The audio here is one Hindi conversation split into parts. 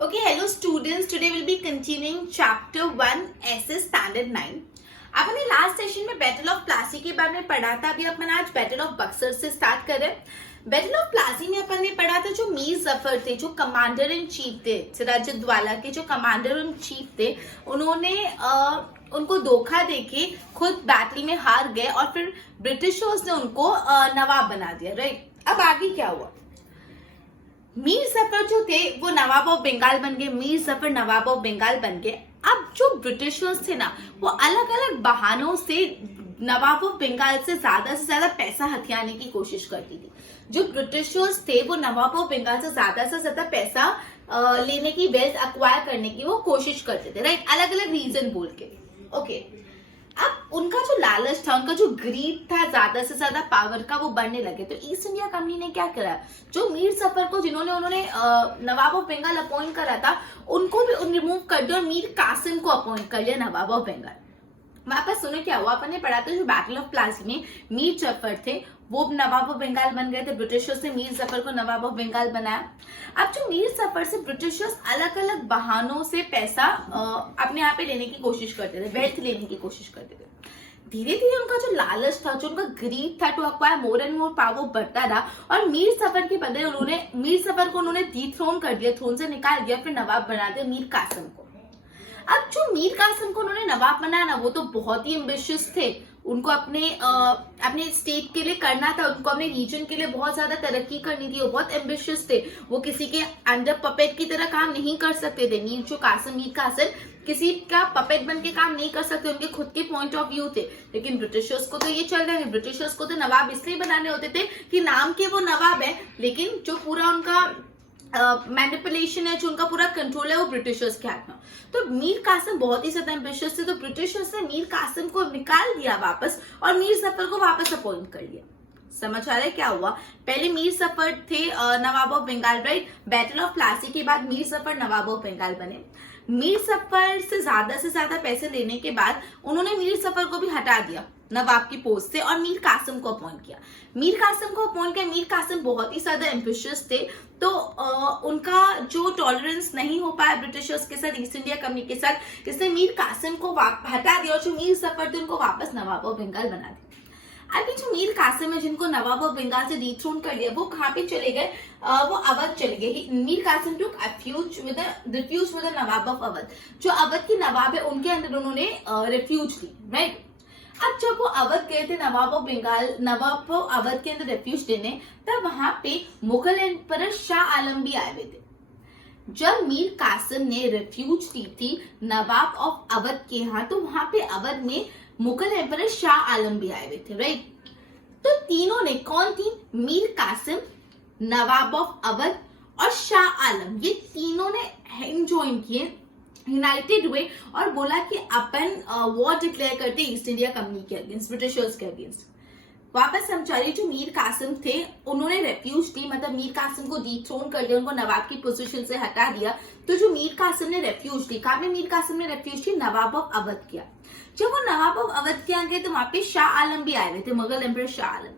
Okay, hello students. Today we'll be continuing chapter 1 SS standard 9. आपने लास्ट सेशन में बैटल ऑफ प्लासी के बारे में पढ़ा था. अभी अपन आज बैटल ऑफ बक्सर से स्टार्ट कर रहे हैं. बैटल ऑफ प्लासी में अपन ने पढ़ा था जो मीर जफर थे, जो कमांडर इन चीफ थे, सिराजुद्दौला के जो कमांडर इन चीफ थे, उन्होंने उनको धोखा देके खुद बैटल में हार गए और फिर ब्रिटिशर्स ने उनको नवाब बना दिया. राइट. अब आगे क्या हुआ? मीर जफर जो थे वो नवाब ऑफ बंगाल बन गए. मीर जफर नवाब ऑफ बंगाल बन गए. अब जो ब्रिटिशर्स थे ना, वो अलग अलग बहानों से नवाब ऑफ बंगाल से ज्यादा पैसा हथियाने की कोशिश करती थी. जो ब्रिटिशर्स थे वो नवाब ऑफ बंगाल से ज्यादा पैसा लेने की, वेल्थ अक्वायर करने की वो कोशिश करते थे. राइट. अलग अलग रीजन बोल के. ओके. अब उनका जो लालच था, उनका जो ग्रीड था ज्यादा से ज्यादा पावर का, वो बढ़ने लगे. तो ईस्ट इंडिया कंपनी ने क्या करा, जो मीर जफर को उन्होंने नवाब ऑफ बंगाल अपॉइंट करा था, उनको भी रिमूव कर दिया और मीर कासिम को अपॉइंट कर लिया नवाब ऑफ बंगाल. वापस सुनो क्या हुआ. अपन ने पढ़ा था जो बैटल ऑफ प्लासी में मीर जफर थे वो नवाब ऑफ बंगाल बन गए थे. ब्रिटिशर्स ने मीर जफर को नवाब ऑफ बंगाल बनाया. अब जो मीर जफर से ब्रिटिशर्स अलग अलग बहानों से पैसा अपने यहाँ पे लेने की कोशिश करते थे, वेल्थ लेने की कोशिश करते थे. धीरे धीरे उनका जो लालच था, जो उनका ग्रीड था to acquire more and more power बढ़ता रहा और मीर जफर के बदले मीर जफर को उन्होंने डिथ्रोन कर दिया, थ्रोन से निकाल दिया, फिर नवाब बना दिया मीर कासिम को. अब जो मीर कासिम को उन्होंने नवाब बनाया ना, वो तो बहुत ही एम्बिशियस थे. उनको अपने स्टेट के लिए करना था, उनको अपने रीजन के लिए बहुत ज्यादा तरक्की करनी थी. वो बहुत एम्बिशियस थे. वो किसी के अंडर पपेट की तरह काम नहीं कर सकते थे. मीर कासिम किसी का पपेट बन के काम नहीं कर सकते. उनके खुद के पॉइंट ऑफ व्यू थे. लेकिन ब्रिटिशर्स को तो ये चल रहा है. ब्रिटिशर्स को तो नवाब इसलिए बनाने होते थे कि नाम के वो नवाब है, लेकिन जो पूरा उनका मैनिपुलेशन है, जो उनका पूरा कंट्रोल है, वो ब्रिटिशर्स के हाथ में. तो मीर कासिम बहुत ही ज्यादा एम्बिशियस थे. तो ब्रिटिशर्स ने मीर कासिम को निकाल दिया वापस और मीर जफर को वापस अपॉइंट कर लिया. समझ आ रहा है क्या हुआ? पहले मीर जफर थे nawab of Bengal. Right. Battle of Plassey के बाद मीर जफर नवाब ऑफ बंगाल बने. मीर जफर से ज्यादा पैसे लेने के बाद उन्होंने मीर जफर को भी हटा दिया नवाब की पोस्ट से और मीर कासिम को अपॉइंट किया. मीर कासिम बहुत ही ज्यादा एम्बिशियस थे. तो उनका जो टॉलरेंस नहीं हो पाया ब्रिटिशर्स के साथ, ईस्ट इंडिया कंपनी के साथ, इसलिए मीर कासिम को हटा दिया और जो मीर जफर थे उनको वापस नवाब ऑफ बंगाल बना दिया. अभी जो मीर कासिम है, जिनको नवाब ऑफ बंगाल से डिथ्रोन कर दिया, वो कहाँ पे चले गए? वो अवध चले गए. Mir Qasim took refuge with the nawab of Awadh. जो अवध की नवाब है उनके अंदर उन्होंने रिफ्यूज ली. राइट. अब जब वो अवध गए थे नवाब ऑफ अवध के अंदर रेफ्यूज लेने, तब वहां पे मुगल एम्परर शाह आलम भी आए हुए थे. जब मीर कासिम ने रेफ्यूज ली थी नवाब ऑफ अवध के यहाँ, तो वहां पे अवध में मुगल एम्परर शाह आलम भी आए हुए थे. राइट. तो तीनों ने, कौन थी? मीर कासिम, नवाब ऑफ अवध और शाह आलम, ये तीनों ने हैंड ज्वाइन किए, यूनाइटेड हुए और बोला कि अपन वॉर डिक्लेयर करते ईस्ट इंडिया कंपनी के अगेंस्ट, ब्रिटिशर्स के अगेंस्ट. वापस हम चले. जो मीर कासिम थे उन्होंने रेफ्यूज ली, मतलब मीर कासिम को डिथ्रोन कर दिया, उनको नवाब की पोजीशन से हटा दिया. तो जो मीर कासिम ने रेफ्यूज ली, कहा मीर कासिम ने रेफ्यूज ली? नवाब ऑफ अवध किया. जब वो नवाब ऑफ अवध के यहाँ गए तो वहां पे शाह आलम भी आए हुए थे, मुगल एम्परर शाह आलम.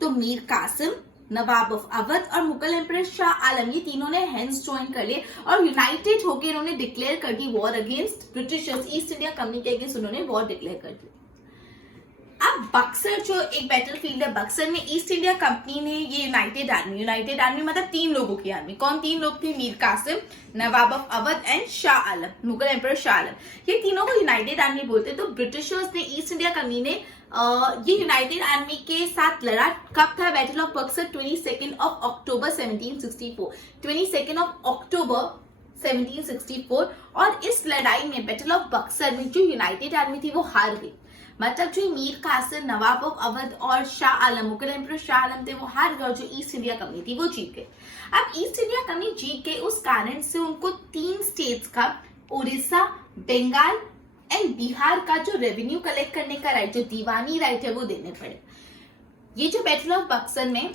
तो मीर कासिम, नवाब ऑफ अवध और मुगल एम्परर शाह आलम, ये तीनों ने हैंड्स ज्वाइन कर लिए और यूनाइटेड होकर इन्होंने डिक्लेयर कर दी war against Britishers. East India company के अगेंस्ट उन्होंने वॉर डिक्लेयर कर दी. अब बक्सर जो एक बैटलफील्ड है, बक्सर में ईस्ट इंडिया कंपनी ने ये यूनाइटेड आर्मी मतलब 3 लोगों की आर्मी. कौन 3 लोग थे? Mir Qasim, nawab of Awadh and Shah Alam, Mughal emperor Shah Alam. ये तीनों को यूनाइटेड आर्मी बोलते. तो ब्रिटिशर्स ने, ईस्ट इंडिया कंपनी ने ये यूनाइटेड आर्मी के साथ लड़ा. कब था बैटल ऑफ बक्सर? 22 अक्टूबर 1764. 22 अक्टूबर 1764. और इस लड़ाई में, बैटल ऑफ बक्सर में, जो यूनाइटेड आर्मी थी वो हार गई. मतलब जो मीर कासिम, नवाब ऑफ अवध और शाह आलम, मुगल एम्परर शाह आलम थे, वो हार गए और जो ईस्ट इंडिया कंपनी थी वो जीत गई. अब ईस्ट इंडिया कंपनी जीत गई, उस कारण से उनको 3 स्टेट्स का, उड़ीसा, बंगाल एंड बिहार का जो रेवेन्यू कलेक्ट करने का राइट, जो दीवानी राइट है, वो देने पड़े. ये जो बैटल ऑफ बक्सर में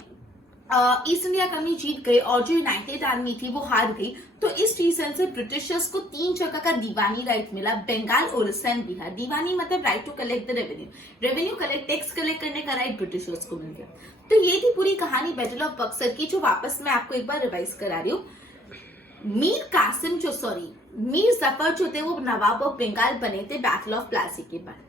ईस्ट इंडिया कंपनी जीत गई और जो यूनाइटेड आर्मी थी वो हार गई. तो इस रीजन से ब्रिटिशर्स को 3 जगह का दीवानी राइट मिला, बंगाल, उड़ीसा एंड बिहार. दीवानी मतलब right to collect the revenue tax collect करने का राइट ब्रिटिशर्स को मिल गया. तो ये थी पूरी कहानी बैटल ऑफ बक्सर की, जो वापस मैं आपको एक बार रिवाइज करा रही हूँ. मीर जफर जो थे वो नवाब ऑफ बंगाल बने थे बैटल ऑफ प्लासी के बाद।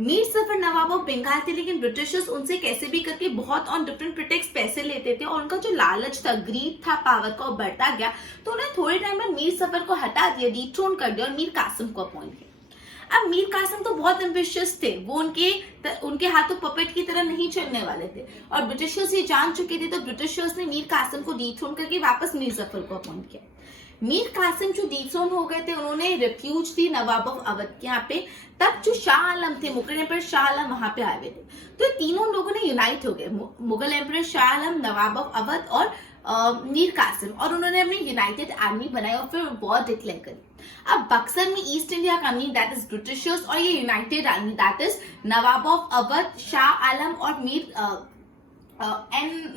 मीर जफर नवाब ऑफ बंगाल थे, लेकिन ब्रिटिशर्स उनसे कैसे भी करके बहुत ऑन डिफरेंट प्रिटेक्स्ट पैसे लेते थे और उनका जो लालच था, ग्रीड था पावर का, वो बढ़ता गया। तो उन्हें थोड़े टाइम में मीर जफर को हटा दिया, डिथ्रोन कर दिया और मीर कासिम को अपॉइंट किया। अब मीर कासिम तो बहुत एम्बिशियस थे, वो उनके हाथों पपेट की तरह नहीं चलने वाले थे और ब्रिटिशर्स ये जान चुके थे। तो ब्रिटिशर्स ने मीर कासिम को डिथ्रोन करके वापस मीर जफर को अपॉइंट किया। मीर कासिम जो डिथ्रोन हो गए थे, उन्होंने रिफ्यूज दी नवाब ऑफ अवध के यहाँ पे। तब जो शाह आलम थे, मुगल एम्पर शाह आलम वहां पे आए हुए थे। तो तीनों लोगों ने यूनाइट हो गए, मुगल एम्पर शाह आलम, नवाब ऑफ अवध और मीर कासिम, और उन्होंने अपनी यूनाइटेड आर्मी बनाई और फिर वॉर डिक्लेयर करी। अब बक्सर में East India Company that is Britishers और ये united army that is nawab of Awadh, Shah Alam और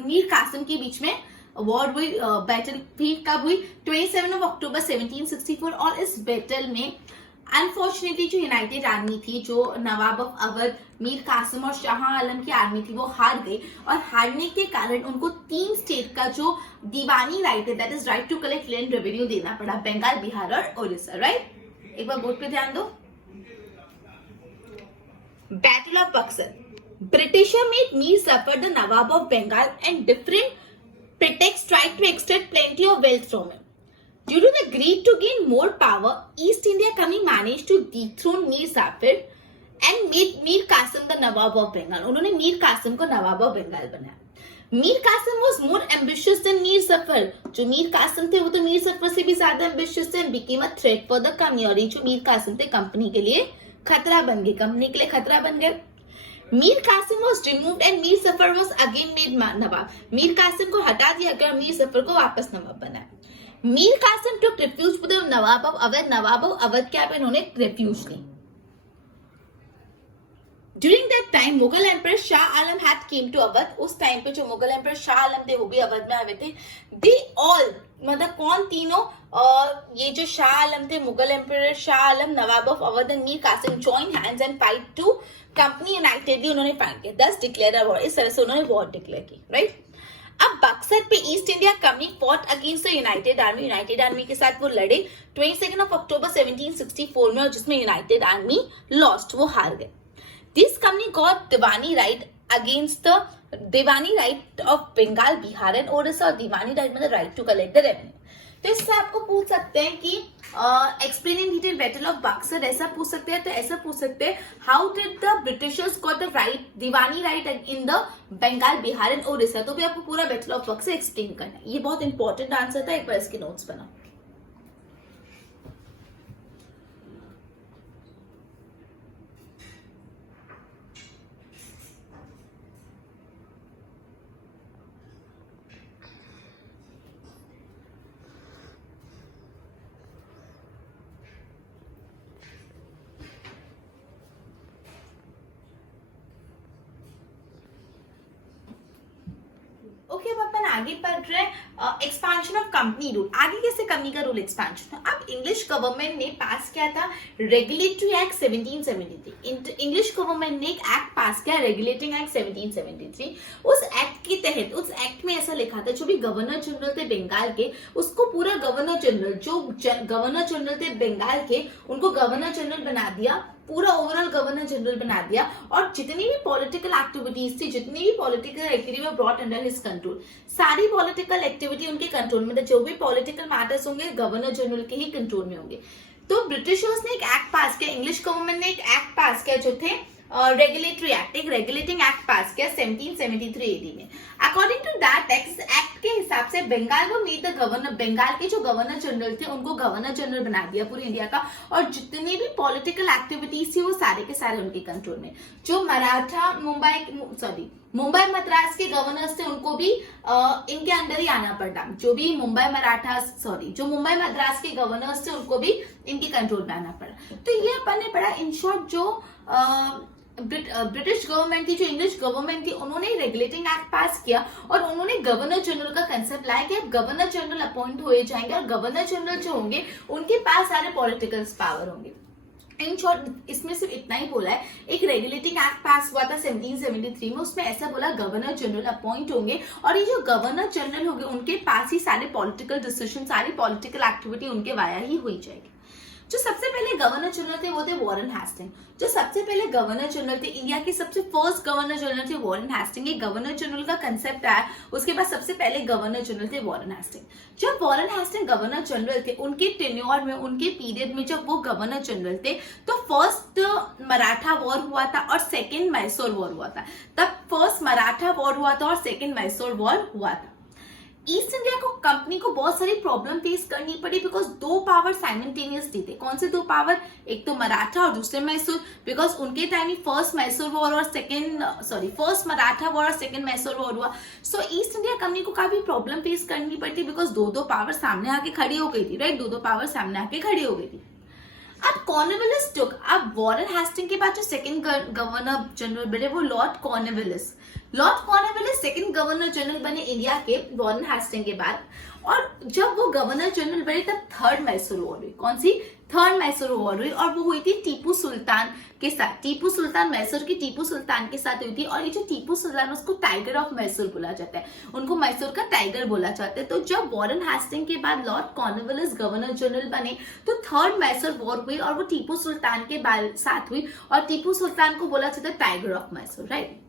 मीर कासिम के बीच में वॉर हुई। बैटल भी कब हुई? 27 अक्टूबर 1764। और इस बैटल में अनफॉर्चुनेटली जो यूनाइटेड आर्मी थी, जो नवाब ऑफ अवध, मीर कासिम और शाह आलम की आर्मी थी, वो हार गई। और हारने के कारण उनको 3 स्टेट का जो दीवानी राइट है, that is right to collect land revenue, देना पड़ा, बंगाल, बिहार और उड़ीसा। राइट, एक बार बोर्ड पे ध्यान दो। Battle of Buxar, britisher made Mir Jafar the nawab of Bengal and different pretexts tried to extract plenty of wealth from him. Due to the greed to gain more power, East India Company managed to dethrone Mir Zafar and made Mir Qasim the Nawab of Bengal. उन्होंने मीर कासिम को नवाब ऑफ बंगाल बनाया। Mir Qasim was more ambitious than Mir Zafar. जो मीर कासिम थे वो तो मीर जफर से भी ज्यादा ambitious थे and became a threat for the company। और ये जो मीर कासिम थे कंपनी के लिए खतरा बन गए, कंपनी के लिए खतरा बन गए। Mir Qasim was removed and Mir Zafar was again made नवाब। मीर कासिम को हटा दिया गया और मीर जफर को वापस नवाब बनाया। Mir Kasim took refuge with the nawab of Awadh. Nawab of Awadh क्या पे इन्होंने रेफ्यूज ली। During that time, Mughal emperor Shah Alam had came to Awadh. उस टाइम पे जो मुगल एम्पर शाह आलम थे वो भी अवध में आए थे। They all, मतलब कौन तीनों, ये जो शाह आलम थे, Mughal emperor Shah Alam, nawab of Awadh and Mir Kasim join hands and fight to company unitedly उन्होंने फाइट किया, 10 डिक्लेयर वॉर। इस तरह से उन्होंने वॉर डिक्लेयर की। राइट, अब बक्सर पे east India company fought against the United army. United army के साथ वो लड़े 22 अक्टूबर 1764 में, और जिसमें यूनाइटेड आर्मी लॉस्ट, वो हार गए। This company got diwani right against the diwani right of Bengal, Bihar and Odisha. और दीवानी राइट मतलब right to collect the revenue. तो इससे आपको पूछ सकते हैं कि explain in detail battle of Buxar, ऐसा पूछ सकते हैं। तो ऐसा पूछ सकते हैं, how did the britishers got the right, diwani right in the Bengal, Bihar and Odisha. तो भी आपको पूरा बैटल ऑफ बक्सर एक्सप्लेन करना है। ये बहुत इंपॉर्टेंट आंसर था, एक बार इसके नोट्स बनाओ। ओके, अब अपन आगे पढ़ रहे हैं एक्सपांशन ऑफ कंपनी रूल। आगे कैसे कंपनी का रूल एक्सपांशन। अब इंग्लिश गवर्नमेंट ने पास किया था रेगुलेटरी एक्ट 1773। इंग्लिश गवर्नमेंट ने एक एक्ट पास किया, रेगुलेटिंग एक्ट 1773। उस एक्ट के तहत, उस एक्ट में ऐसा लिखा था, जो भी गवर्नर जनरल थे बंगाल के, उसको पूरा गवर्नर जनरल, जो गवर्नर जनरल थे बंगाल के, उनको गवर्नर जनरल बना दिया, पूरा ओवरऑल गवर्नर जनरल बना दिया। और जितनी भी पॉलिटिकल एक्टिविटीज थी, जितनी भी political activity were brought under his control, सारी पॉलिटिकल एक्टिविटी उनके कंट्रोल में था। जो भी पॉलिटिकल मैटर्स होंगे गवर्नर जनरल के ही कंट्रोल में होंगे। तो ब्रिटिशर्स ने एक एक्ट पास किया, इंग्लिश गवर्नमेंट ने एक एक्ट पास किया, जो थे रेगुलेटरी एक्ट, एक रेगुलेटिंग एक्ट पास किया 1773 एडी में। अकॉर्डिंग टू दैट एक्ट के हिसाब से बंगाल को मीट द गवर्नर, बंगाल के जो गवर्नर जनरल थे उनको गवर्नर जनरल बना दिया पूरे इंडिया का। और जितनी भी पॉलिटिकल एक्टिविटीज थी वो सारे के सारे उनके कंट्रोल में। जो मराठा मुंबई मद्रास के गवर्नर्स थे उनको भी इनके अंडर ही आना पड़ा। जो भी मुंबई मद्रास के गवर्नर्स थे उनको भी इनके कंट्रोल में आना पड़ा। तो ये अपन ने पढ़ा। इन शॉर्ट, जो ब्रिटिश गवर्नमेंट थी, जो इंग्लिश गवर्नमेंट थी, उन्होंने रेगुलेटिंग एक्ट पास किया और उन्होंने गवर्नर जनरल का कंसेप्ट लाया कि अब गवर्नर जनरल अपॉइंट हुए जाएंगे और गवर्नर जनरल जो होंगे उनके पास सारे पॉलिटिकल पावर होंगे। इन शॉर्ट इसमें सिर्फ इतना ही बोला है, एक रेगुलेटिंग एक्ट पास हुआ था 1773 में, उसमें ऐसा बोला गवर्नर जनरल अपॉइंट होंगे और ये जो गवर्नर जनरल होंगे उनके पास ही सारे पॉलिटिकल डिसीजन, सारी पॉलिटिकल एक्टिविटी उनके वाया ही हुई जाएगी। जो सबसे पहले गवर्नर जनरल थे वो थे वॉरेन हेस्टिंग। जो सबसे पहले गवर्नर जनरल थे, इंडिया के सबसे फर्स्ट गवर्नर जनरल थे वॉरेन हेस्टिंग। ये गवर्नर जनरल का कंसेप्ट आया, उसके बाद सबसे पहले गवर्नर जनरल थे वॉरेन हेस्टिंग। जब वॉरेन हेस्टिंग गवर्नर जनरल थे, उनके टेन्योर में, उनके पीरियड में जब वो गवर्नर जनरल थे, तो फर्स्ट मराठा वॉर हुआ था और सेकेंड मैसूर वॉर हुआ था। तब फर्स्ट मराठा वॉर हुआ था और सेकेंड मैसूर वॉर हुआ था। ईस्ट इंडिया को कंपनी को बहुत सारी प्रॉब्लम फेस करनी पड़ी बिकॉज दो पावर साइमल्टेनियसली थे। कौन से दो पावर? एक तो मराठा और दूसरे मैसूर, बिकॉज उनके टाइम ही फर्स्ट मैसूर वॉर और फर्स्ट मराठा वॉर और सेकंड मैसूर वॉर हुआ। सो ईस्ट इंडिया कंपनी को काफी प्रॉब्लम फेस करनी पड़ती बिकॉज दो दो पावर सामने आके खड़ी हो गई थी, राइट? दो दो पावर सामने आके खड़ी हो गई थी। अब कॉर्नवालिस टुक, अब वॉरेन हेस्टिंग के बाद जो सेकंड गवर्नर जनरल बने वो Lord Cornwallis. Lord Cornwallis second governor general बने इंडिया के वॉरेन हेस्टिंग के बाद। और जब वो गवर्नर जनरल बने तब थर्ड मैसूर वॉर हुई। कौन सी? थर्ड मैसूर वॉर हुई और वो हुई थी टीपू सुल्तान के साथ। टीपू सुल्तान, मैसूर की टीपू सुल्तान के साथ हुई थी। और ये जो टीपू सुल्तान, उसको टाइगर ऑफ मैसूर बोला जाता है, उनको मैसूर का टाइगर बोला जाता है। तो जब वॉरेन हेस्टिंग के बाद लॉर्ड कॉर्नवालिस गवर्नर जनरल बने तो थर्ड मैसूर वॉर हुई और वो टीपू सुल्तान के साथ हुई और टीपू सुल्तान को बोला जाता है टाइगर ऑफ मैसूर, राइट?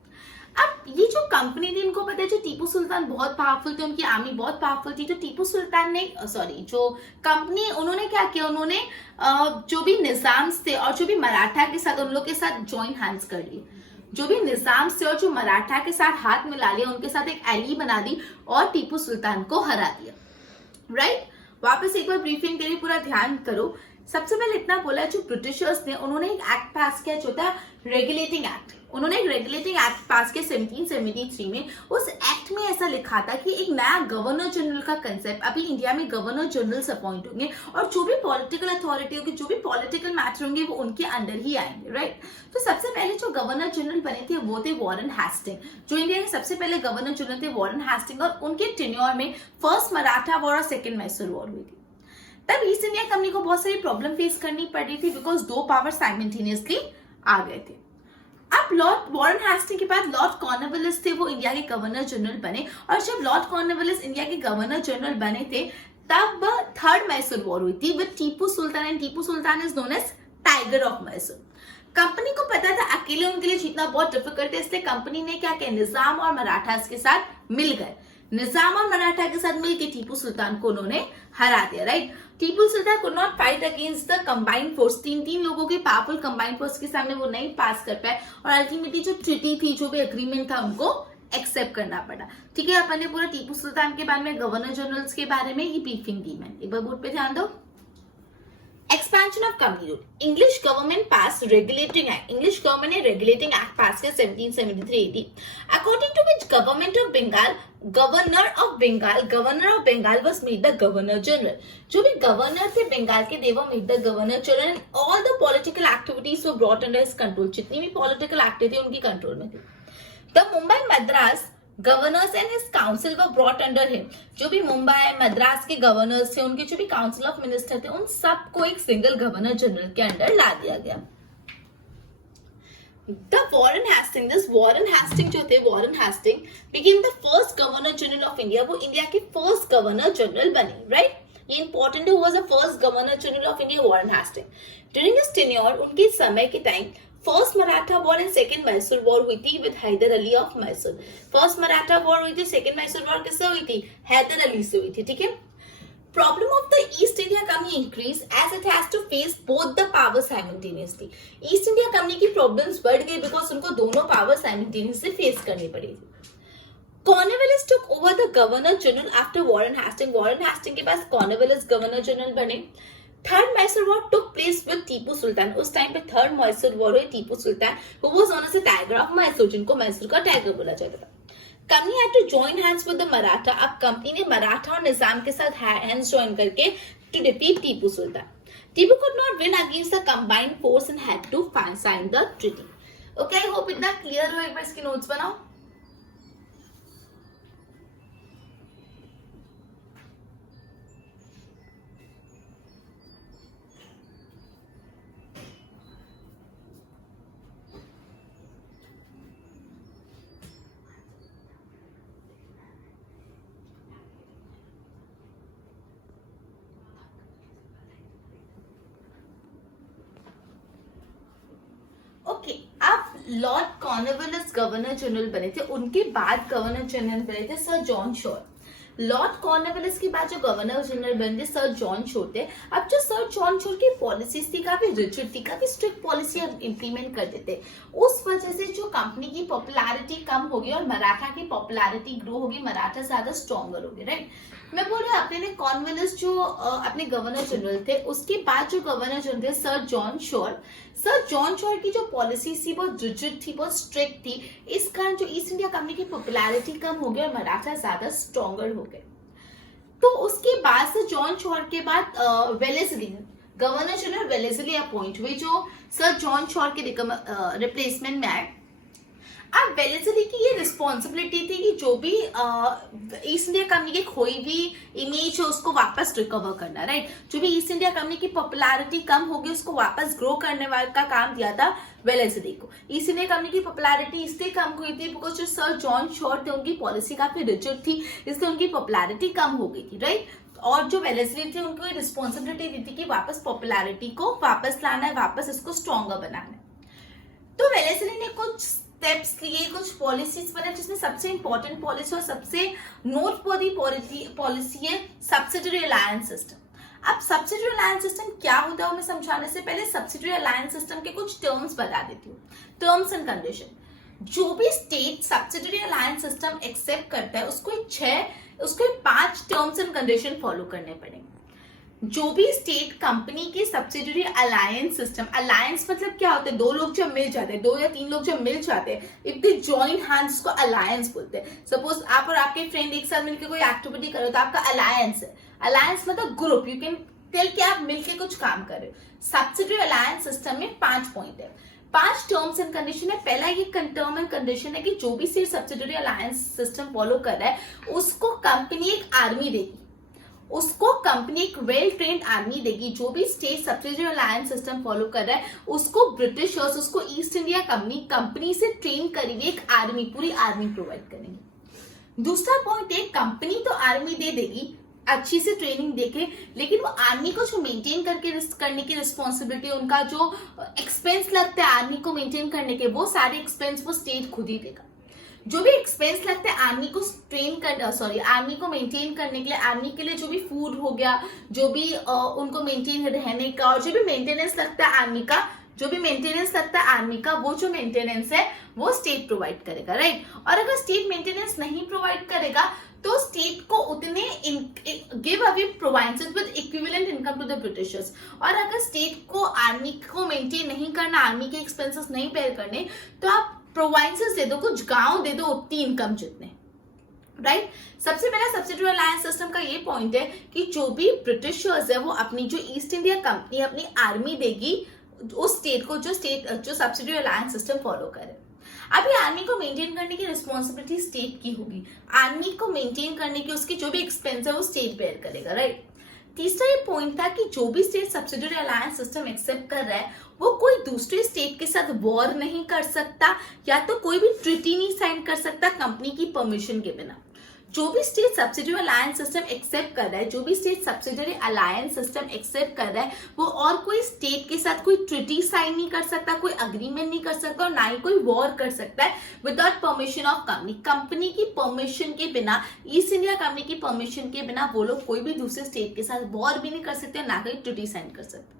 अब ये जो कंपनी थी, इनको पता है जो टीपू सुल्तान बहुत पावरफुल थे, उनकी आर्मी बहुत पावरफुल थी। तो टीपू सुल्तान ने जो कंपनी, उन्होंने क्या किया, उन्होंने जो भी निजाम थे और जो भी मराठा के साथ, उन लोग के साथ ज्वाइंट हैंड्स कर लिए। जो भी निजाम से और जो मराठा के साथ हाथ मिला लिया, उनके साथ एक एली बना दी और टीपू सुल्तान को हरा दिया, राइट? वापस एक बार ब्रीफिंग के लिए पूरा ध्यान करो। सबसे पहले इतना बोला, जो ब्रिटिशर्स ने, उन्होंने एक एक्ट पास किया जो था रेगुलेटिंग एक्ट। उन्होंने एक रेगुलेटिंग एक्ट पास किया 1773 में। उस एक्ट में ऐसा लिखा था कि एक नया गवर्नर जनरल का कंसेप्ट, अभी इंडिया में गवर्नर जनरल्स अपॉइंट होंगे और जो भी पॉलिटिकल अथॉरिटी होगी, जो भी पॉलिटिकल मैटर होंगे, वो उनके अंडर ही आएंगे, राइट? तो सबसे पहले जो गवर्नर जनरल बने थे वो थे वॉरेन हेस्टिंग। जो इंडिया के सबसे पहले गवर्नर जनरल थे वॉरेन हेस्टिंग और उनके टेन्योर में फर्स्ट मराठा वॉर और सेकेंड मैसूर वॉर हुई थी। तब ईस्ट इंडिया कंपनी को बहुत सारी प्रॉब्लम फेस करनी पड़ रही थी बिकॉज दो पावर साइमल्टेनियसली आ गए थे। अब लॉर्ड वॉरेन हेस्टिंग के बाद लॉर्ड कॉर्नवालिस थे, वो इंडिया के गवर्नर जनरल बने। और जब लॉर्ड कॉर्नवालिस इंडिया के गवर्नर जनरल बने थे तब थर्ड मैसूर वॉर हुई थी with Tipu Sultan, and Tipu Sultan is known as tiger of Mysore. Company को पता था अकेले उनके लिए जीतना बहुत डिफिकल्ट है, इसलिए कंपनी ने क्या किया, निजाम और मराठास के साथ मिल गए। निजाम और मराठा के साथ मिलकर टीपू सुल्तान को उन्होंने हरा दिया, right? Tipu Sultan could not fight against the combined force. तीन लोगों के पावरफुल कंबाइंड फोर्स के सामने वो नहीं पास कर पाए और अल्टीमेटली जो ट्रीटी थी, जो भी एग्रीमेंट था, उनको एक्सेप्ट करना पड़ा। ठीक है, अपन ने पूरा टीपू सुल्तान के बारे में, गवर्नर जनरल्स के बारे में ये ब्रीफिंग दी मैंने। एक बार बोर्ड पे ध्यान दो। Expansion of company rule. English government passed regulating act. English government ने regulating act pass किया 1773-80. According to which governor of Bengal was made the governor general. जो भी गवर्नर थे बंगाल के, they were made the governor general and all the political activities were brought under his control. जितनी भी political activity उनकी कंट्रोल में थी। The Mumbai Madras governors and his council were brought under him. जो भी मुंबई मद्रास के गवर्नर्स थे, उनके जो भी काउंसिल ऑफ मिनिस्टर थे, उन सबको एक सिंगल गवर्नर जनरल के अंडर ला दिया गया। The Warren Hastings, this Warren Hastings जो थे, Warren Hastings became the first governor general of India. वो इंडिया के फर्स्ट गवर्नर जनरल बने, राइट? ये इंपॉर्टेंट है, who was the first governor general of India, Warren Hastings. During his tenure, उनके समय के time first Maratha war and second Mysore war हुई थी with Hyder Ali of Mysore. First Maratha war हुई थी, सेकंड मैसूर वॉर किससे हुई थी? हैदर अली से हुई थी, ठीक है? Problem of the East India Company increase as it has to face both the power simultaneously. East India Company की प्रॉब्लम्स बढ़ गई बिकॉज उनको दोनों पावर साइमल्टेनियसली फेस करनी पड़ी थी। Cornwallis took over the governor general after Warren Hasting. Warren Hasting के पास कॉर्नवालिस गवर्नर जनरल बने। Third Mysore war took place with Tipu Sultan. उस टाइम पे थर्ड मैसूर वॉर हुई Tipu Sultan, who was known as the tiger of Mysore, जिनको मैसूर का टाइगर बोला जाता था। Company had to join hands with the Maratha. अब कंपनी ने मराठा और निजाम के साथ हैंड्स जॉइन करके to defeat Tipu Sultan. Tipu could not win against the combined force and had to sign the treaty. Okay, I hope इतना क्लियर हो। एक बार इसकी नोट्स बनाओ। लॉर्ड कॉर्नवालिस गवर्नर जनरल बने थे, उनके बाद गवर्नर जनरल बने थे sir John Shore. Lord Cornwallis के बाद जो गवर्नर जनरल बने थे सर जॉन शोर थे। अब जो सर जॉन शोर की पॉलिसीज थी काफी रिजिड थी, काफी स्ट्रिक्ट पॉलिसी इंप्लीमेंट करते थे। उस वजह से जो कंपनी की पॉपुलैरिटी कम होगी और मराठा की पॉपुलैरिटी ग्रो होगी, मराठा ज्यादा स्ट्रॉन्गर होगी, राइट। मैं बोल रही हूँ अपने कॉर्नवालिस जो अपने गवर्नर जनरल थे, उसके बाद जो गवर्नर जनरल थे sir John Shore. Sir John Shore की जो पॉलिसी थी बहुत रिजिड थी, बहुत स्ट्रिक्ट थी। इस कारण जो ईस्ट इंडिया कंपनी की पॉपुलैरिटी कम हो गई और मराठा ज्यादा स्ट्रॉन्गर हो गए। तो उसके बाद से जॉन शोर के बाद Wellesley governor general Wellesley appoint हुए, जो सर जॉन शोर के रिप्लेसमेंट में आए। अब वेलेस्ली की ये रिस्पॉन्सिबिलिटी थी कि जो भी ईस्ट इंडिया कंपनी की खोई हुई इमेज है उसको वापस रिकवर करना, राइट। जो भी ईस्ट इंडिया कंपनी की पॉपुलैरिटी कम होगी उसको वापस ग्रो करने वाले का काम दिया था वेलेस्ली को। ईस्ट इंडिया कंपनी की पॉपुलैरिटी इसलिए कम हुई थी बिकॉज जो सर जॉन शोर थे उनकी पॉलिसी काफी रिजिड थी, इसलिए उनकी पॉपुलैरिटी कम हो गई थी, राइट। और जो वेलेस्ली थे उनको रिस्पॉन्सिबिलिटी दी थी कि वापस पॉपुलैरिटी को वापस लाना है, वापस इसको स्ट्रॉन्गर बनाना है। तो वेलेस्ली ने कुछ स्टेप्स लिए, कुछ पॉलिसीज बनाए, जिसमें सबसे इंपॉर्टेंट पॉलिसी और सबसे नोटवर्दी पॉलिसी है सब्सिडियरी अलायंस सिस्टम। अब सब्सिडियरी अलायंस सिस्टम क्या होता है, मैं समझाने से पहले सब्सिडियरी अलायंस सिस्टम के कुछ टर्म्स बता देती हूँ, टर्म्स एंड कंडीशन। जो भी state subsidiary alliance system accept करता है उसको 5 टर्म्स एंड कंडीशन फॉलो करने पड़ेंगे। जो भी स्टेट कंपनी के सब्सिडियरी अलायंस सिस्टम, अलायंस मतलब क्या होता है, 2 लोग जब मिल जाते हैं, 2 या 3 लोग जब मिल जाते हैं, इफ दे जॉइन हैंड्स को अलायंस बोलते हैं। सपोज आप और आपके फ्रेंड एक साथ मिलकर कोई एक्टिविटी करो तो आपका अलायंस है। अलायंस मतलब ग्रुप, यू कैन टेल कि आप मिलकर कुछ काम कर रहे हो। सब्सिडियरी अलायंस सिस्टम में 5 पॉइंट है, 5 टर्म्स एंड कंडीशन है। पहला ये टर्म एंड कंडीशन है कि जो भी state subsidiary alliance system follow कर रहा है उसको कंपनी एक आर्मी देगी, उसको कंपनी एक वेल ट्रेन्ड आर्मी देगी। जो भी state subsidiary alliance system follow कर रहा है उसको ब्रिटिशर्स, उसको ईस्ट इंडिया कंपनी से ट्रेन करी हुई एक आर्मी, पूरी आर्मी प्रोवाइड करेंगे। दूसरा पॉइंट है कंपनी तो आर्मी दे देगी, अच्छी से ट्रेनिंग देके, लेकिन वो आर्मी को जो मेंटेन करने की रिस्पॉन्सिबिलिटी, उनका जो एक्सपेंस लगता है आर्मी को मेंटेन करने के, वो सारे एक्सपेंस वो स्टेट खुद ही देगा। जो भी एक्सपेंस लगता है आर्मी को आर्मी को मेंटेन करने के लिए, आर्मी के लिए जो भी फूड हो गया, जो भी उनको मेंटेन रहने का, और जो भी मेंटेनेंस लगता है आर्मी का, वो जो मेंटेनेंस है वो स्टेट प्रोवाइड करेगा, राइट। और अगर स्टेट मेंटेनेंस नहीं प्रोवाइड करेगा तो स्टेट को उतने give away providence with equivalent income to the Britishers. और अगर स्टेट को आर्मी को मेंटेन नहीं करना, आर्मी के एक्सपेंसेस नहीं पेयर करने, तो आप प्रोवाइंसेस दे दो, कुछ गांव दे दो उतनी इनकम जितने, राइट। सबसे पहला सब्सिडियरी अलायंस सिस्टम का ये पॉइंट है कि जो भी ब्रिटिशर्स है वो अपनी जो ईस्ट इंडिया कंपनी अपनी आर्मी देगी उस स्टेट को, जो सब्सिडियरी अलायंस सिस्टम फॉलो करे। अभी आर्मी को मेंटेन करने की रिस्पॉन्सिबिलिटी स्टेट की होगी, आर्मी को मेंटेन करने की उसकी जो भी एक्सपेंस है वो स्टेट बेयर करेगा, राइट। तीसरा ये पॉइंट था कि जो भी state subsidiary alliance system accept कर रहा है वो कोई दूसरे स्टेट के साथ वॉर नहीं कर सकता, या तो कोई भी ट्रीटी नहीं साइन कर सकता कंपनी की परमिशन के बिना। जो भी state subsidiary alliance system accept कर रहा है, वो और कोई स्टेट के साथ कोई ट्रीटी साइन नहीं कर सकता, कोई अग्रीमेंट नहीं कर सकता, और ना ही कोई वॉर कर सकता है विदाउट परमिशन ऑफ कंपनी की परमिशन के बिना, ईस्ट इंडिया कंपनी की परमिशन के बिना वो लोग कोई भी दूसरे स्टेट के साथ वॉर भी नहीं कर सकते, ना कोई ट्रीटी साइन कर सकते।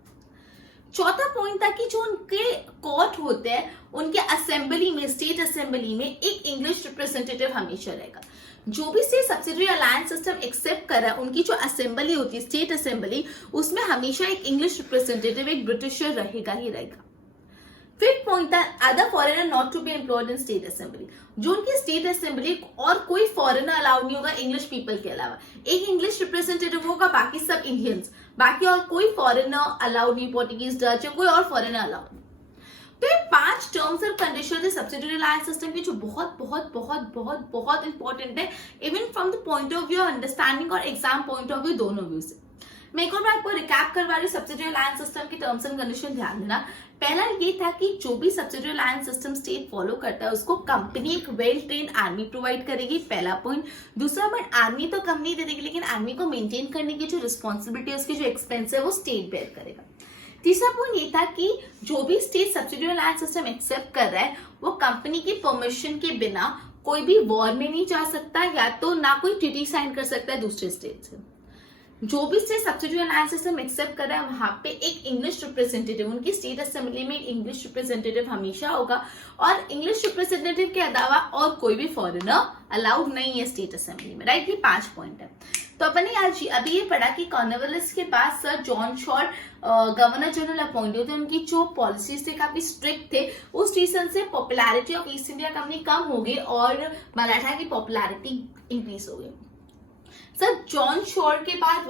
चौथा पॉइंट था कि जो उनके कोर्ट होते हैं उनके असेंबली में, स्टेट असेंबली में एक इंग्लिश रिप्रेजेंटेटिव हमेशा रहेगा। जो भी state subsidiary alliance system accept कर रहा है उनकी जो असेंबली होती है, स्टेट असेंबली, उसमें हमेशा एक इंग्लिश रिप्रेजेंटेटिव, एक ब्रिटिशर रहेगा ही रहेगा। फिफ्थ पॉइंट था other foreigner not to be employed in state assembly. जो उनकी स्टेट असेंबली और कोई फॉरेनर अलाउड नहीं होगा इंग्लिश पीपल के अलावा, एक इंग्लिश रिप्रेजेंटेटिव होगा, बाकी सब इंडियंस, बाकी और कोई फॉरेनर अलाउड नहीं, पोर्टुगीज, डच या कोई और फॉरेनर अलाउड नहीं। तो ये 5 टर्म्स और कंडीशन है सब्सिडियरी अलायंस सिस्टम की, जो बहुत बहुत बहुत बहुत बहुत इंपॉर्टेंट है, even from the point of view understanding और एग्जाम पॉइंट ऑफ व्यू, दोनों व्यू से। मैं एक और आपको रिकैप करवा रही हूँ सब्सिडियरी अलायंस सिस्टम की टर्म्स एंड कंडीशन, ध्यान देना। पहला ये था कि जो भी subsidiary alliance system state follow करता है उसको कंपनी एक वेल ट्रेन्ड आर्मी प्रोवाइड करेगी, पहला पॉइंट। दूसरा पॉइंट, आर्मी तो कंपनी दे देगी, लेकिन आर्मी को मेंटेन करने की जो रिस्पॉन्सिबिलिटी है, उसकी जो एक्सपेंस है वो स्टेट बेयर करेगा। तीसरा पॉइंट ये था कि जो भी state subsidiary alliance system accept कर रहा है वो कंपनी की परमिशन के बिना कोई भी वॉर में नहीं जा सकता, या तो ना कोई ट्रीटी साइन कर सकता है दूसरे स्टेट से। जो भी state subsidiary alliance system accept कर रहा है वहां पे एक इंग्लिश रिप्रेजेंटेटिव, उनकी स्टेट असेंबली में इंग्लिश रिप्रेजेंटेटिव हमेशा होगा, और इंग्लिश रिप्रेजेंटेटिव के अलावा और कोई भी फॉरेनर अलाउड नहीं है स्टेट असेंबली में, राइट। ये 5 पॉइंट है। तो अपन ने आज अभी ये पढ़ा कि कॉर्नवालिस के पास Sir John Shore governor general appoint हुए थे। उनकी जो पॉलिसीज थे काफी स्ट्रिक्ट थे, उस रीजन से popularity of East India Company कम हो गई और मराठा की पॉपुलैरिटी इंक्रीज हो गई। सर जॉन शॉर के बाद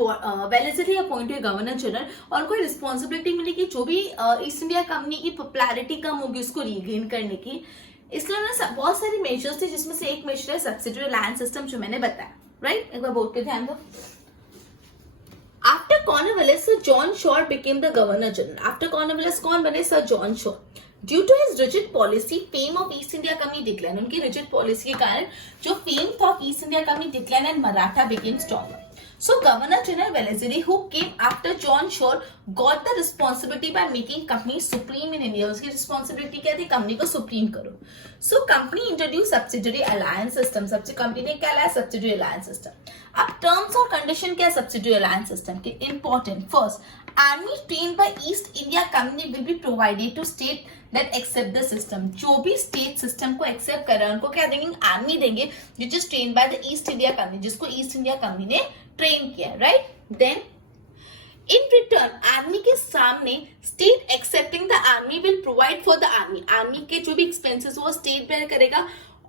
वेलेस्ली अपॉइंट हुए गवर्नर जनरल, और उनको रिस्पॉन्सिबिलिटी मिली कि जो भी ईस्ट इंडिया कंपनी की पॉपुलैरिटी कम होगी उसको रीगेन करने की। इसलिए उन्होंने बहुत सारे मेजर्स थे, जिसमें से एक मेजर है सब्सिडियरी अलायंस सिस्टम, जो मैंने बताया, राइट। एक बार बोल के ध्यान दो। After Cornwallis John Shore became the governor general. After Cornwallis कौन बने? Sir John Shore. Due to his rigid policy fame of East India Company decline. उनकी रिजिड पॉलिसी के कारण जो फेम था of East India Company decline and Maratha became stronger. So Governor General Wellesley, who came after John Shore, got the responsibility by making company supreme in India. उसकी responsibility क्या थी? कंपनी को supreme करो। So company introduced subsidiary alliance system. सबसे कंपनी ने क्या लाया? subsidiary alliance system. अब terms और condition क्या है subsidiary alliance system के? Important. First, army trained by East India Company will be provided to state that accept the system. जो भी state system को accept कर रहा है उनको क्या देंगे? army देंगे, which is trained by the East India Company, जिसको East India Company ने ट्रेन किया, right. Then in return army के सामने state accepting the army will provide for the army. आर्मी के जो भी एक्सपेंसेस वो स्टेट बेयर करेगा,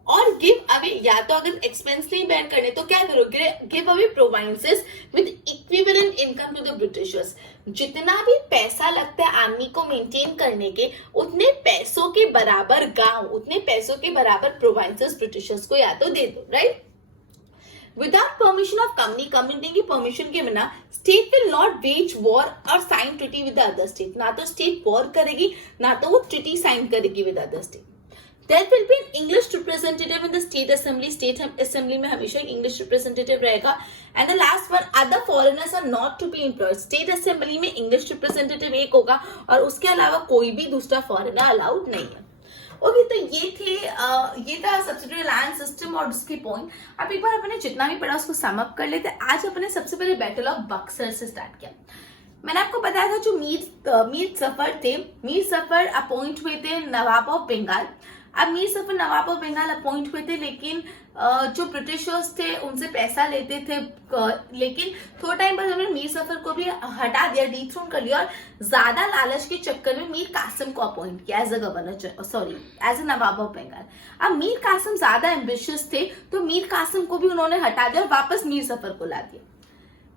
और गिव अवे, या तो अगर एक्सपेंस नहीं बेयर करने तो क्या करोगे? Give away providences with equivalent income to the Britishers. जितना भी पैसा लगता है आर्मी को मेंटेन करने के, उतने पैसों के बराबर गांव, उतने पैसों के बराबर प्रोवाइडेंसेस ब्रिटिशर्स को या तो दे दो, right. Without permission of company, community की permission के बिना state will not wage war और sign treaty with the other state। ना तो state war करेगी, ना तो वो treaty sign करेगी with other state। There will be an English representative in the state assembly। State assembly में हमेशा एक English representative रहेगा। And the last one, other foreigners are not to be employed। State assembly में English representative एक होगा, और उसके अलावा कोई भी दूसरा foreigner allowed नहीं है। ओके, तो ये था सब्सिडियरी अलायंस सिस्टम और उसके पॉइंट। अब एक बार अपने जितना भी पढ़ा उसको सम अप कर लेते। आज अपने सबसे पहले बैटल ऑफ बक्सर से स्टार्ट किया। मैंने आपको बताया था जो मीर जफर थे, मीर जफर अपॉइंट हुए थे नवाब ऑफ बंगाल। अब मीर जफर नवाब ऑफ बंगाल अपॉइंट हुए थे, लेकिन जो ब्रिटिशर्स थे उनसे पैसा लेते थे, लेकिन थोड़ा टाइम बाद उन्होंने मीर जफर को भी हटा दिया, डिथ्रोन कर लिया, और ज्यादा लालच के चक्कर में मीर कासिम को अपॉइंट किया as a governor, as a nawab of Bengal. अब मीर कासिम ज्यादा एम्बिशियस थे, तो मीर कासिम को भी उन्होंने हटा दिया और वापस मीर जफर को ला दिया।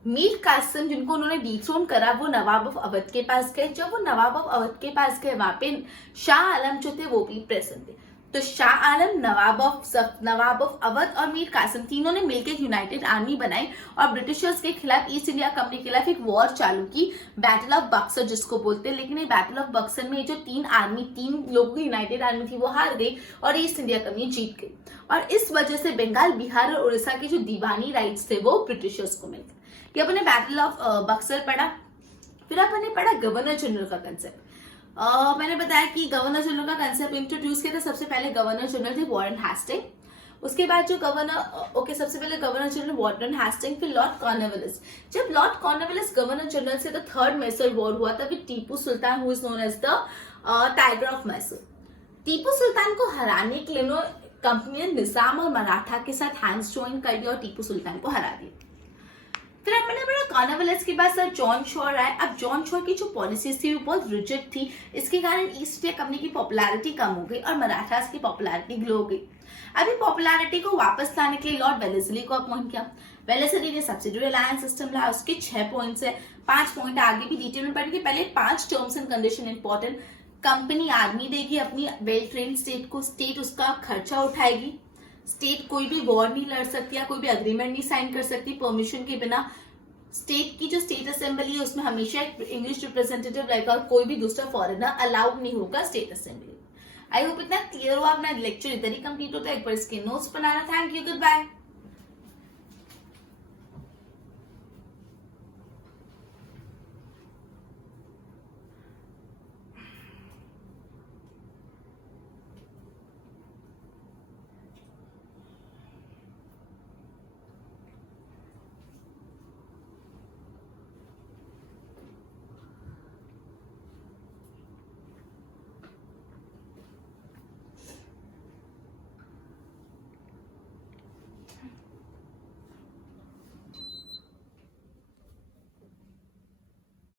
मीर कासिम जिनको उन्होंने डिथ्रोन करा वो नवाब ऑफ अवध के पास गए। जब वो नवाब ऑफ अवध के पास गए, वहां पे शाह आलम जो थे वो भी प्रेजेंट थे। तो शाह आलम, नवाब ऑफ अवध और मीर कासिम तीनों ने मिलकर यूनाइटेड आर्मी बनाई और ब्रिटिशर्स के खिलाफ, ईस्ट इंडिया कंपनी के खिलाफ एक वॉर चालू की, बैटल ऑफ बक्सर जिसको बोलते हैं। लेकिन ये बैटल ऑफ बक्सर में जो तीन लोगों की यूनाइटेड आर्मी थी वो हार गई और ईस्ट इंडिया कंपनी जीत गई, और इस वजह से बंगाल, बिहार और उड़ीसा के जो दीवानी राइट्स थे वो ब्रिटिशर्स को मिल गए। ये अपने बैटल ऑफ बक्सर पढ़ा। फिर अपने पढ़ा गवर्नर जनरल का कंसेप्ट। मैंने बताया कि गवर्नर जनरल का कंसेप्ट इंट्रोड्यूस किया था। सबसे पहले गवर्नर जनरल थे वॉरेन हेस्टिंग। उसके बाद जो सबसे पहले गवर्नर जनरल वॉरेन हेस्टिंग, फिर लॉर्ड कॉर्नवालिस। जब लॉर्ड कॉर्नवालिस गवर्नर जनरल से द थर्ड मैसूर वॉर हुआ था with Tipu Sultan, who is known as the tiger of Mysore. Tipu Sultan को हराने के लिए कंपनी ने निजाम और मराठा के साथ हैंड्स ज्वाइन कर दिया और टीपू सुल्तान को हरा दिया। फिर मैंने पढ़ा कॉर्नवालिस के बाद सर जॉन शॉर आए। अब जॉन शॉर की जो पॉलिसीज थी वो बहुत रिजिड थी, इसके कारण ईस्ट इंडिया कंपनी की पॉपुलैरिटी कम हो गई और मराठास की पॉपुलैरिटी ग्लो हो गई। अभी पॉपुलैरिटी को वापस लाने के लिए लॉर्ड वेलेस्ली को अपॉइंट किया। वेलेस्ली ने सब्सिडियरी अलायंस सिस्टम लाया। उसके 6 पॉइंट्स है, 5 पॉइंट आगे भी डिटेल में पढ़ेंगे। पहले 5 terms and condition important. Company army देगी अपनी वेल ट्रेन स्टेट को, स्टेट उसका खर्चा उठाएगी, स्टेट कोई भी वॉर नहीं लड़ सकती या कोई भी अग्रीमेंट नहीं साइन कर सकती परमिशन के बिना। स्टेट की जो स्टेट असेंबली है उसमें हमेशा एक इंग्लिश रिप्रेजेंटेटिव रहेगा और कोई भी दूसरा फॉरेनर अलाउड नहीं होगा स्टेट असेंबली। आई होप इतना क्लियर हुआ। अपना लेक्चर इधर ही कंप्लीट होता है। एक बार इसके नोट्स बनाना। Thank you, good bye.